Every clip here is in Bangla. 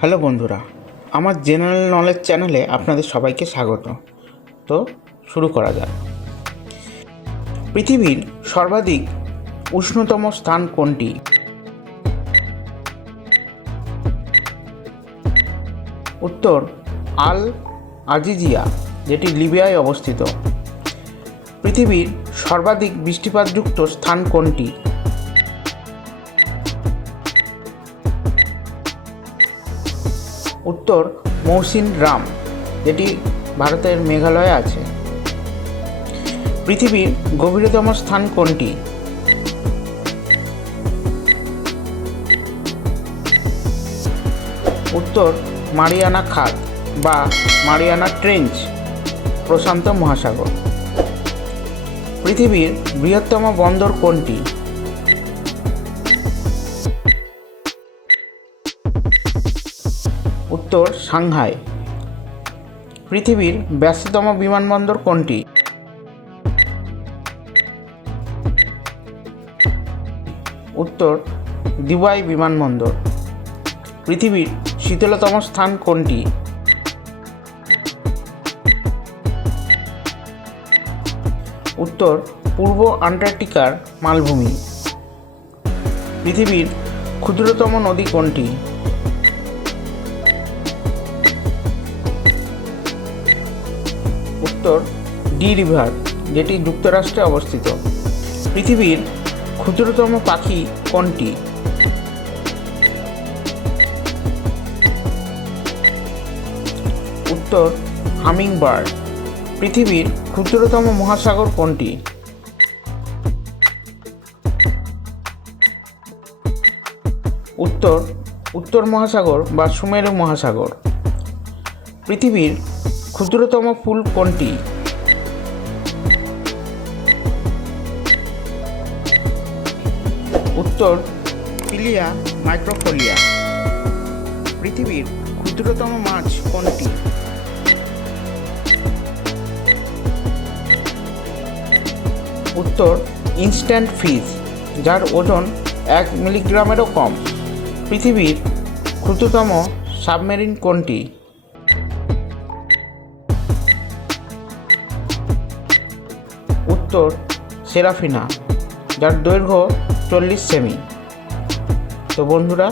হ্যালো বন্ধুরা, আমার জেনারেল নলেজ চ্যানেলে আপনাদের সবাইকে স্বাগত। তো শুরু করা যাক। পৃথিবীর সর্বাধিক উষ্ণতম স্থান কোনটি? উত্তর, আল আজিজিয়া, যেটি লিবিয়ায় অবস্থিত। পৃথিবীর সর্বাধিক বৃষ্টিপাতযুক্ত স্থান কোনটি? উত্তর মৌসিন রাম, যেটি ভারতের মেঘালয়ে আছে। পৃথিবীর গভীরতম স্থান কোনটি? উত্তর মারিয়ানা খাত বা মারিয়ানা ট্রেঞ্চ, প্রশান্ত মহাসাগর। পৃথিবীর বৃহত্তম বন্দর কোনটি? উত্তর সাংহাই। পৃথিবীর ব্যস্ততম বিমানবন্দর কোনটি? উত্তর, দুবাই বিমানবন্দর। পৃথিবীর শীতলতম স্থান কোনটি? উত্তর, পূর্ব আন্টার্কটিকার মালভূমি। পৃথিবীর ক্ষুদ্রতম নদী কোনটি? উত্তর ডি রিভার, যেটি যুক্তরাষ্ট্রে অবস্থিত। পৃথিবীর ক্ষুদ্রতম পাখি কোনটি? উত্তর হামিং বার্ড পৃথিবীর ক্ষুদ্রতম মহাসাগর কোনটি? উত্তর উত্তর মহাসাগর বা সুমেরু মহাসাগর। পৃথিবীর ক্ষুদ্রতম ফুল কোনটি? উত্তর, পিলিয়া মাইক্রোফোলিয়া। পৃথিবীর ক্ষুদ্রতম মাছ কোনটি? উত্তর ইনস্ট্যান্ট ফিজ যার ওজন এক মিলিগ্রামেরও কম। পৃথিবীর ক্ষুদ্রতম সাবমেরিন কোনটি? উত্তর সেরাফিনা, যার দৈর্ঘ্য চল্লিশ সেমি। তো বন্ধুরা,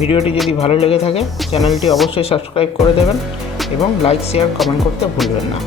ভিডিওটি যদি ভালো লেগে থাকে, চ্যানেলটি অবশ্যই সাবস্ক্রাইব করে দেবেন এবং লাইক, শেয়ার, কমেন্ট করতে ভুলবেন না।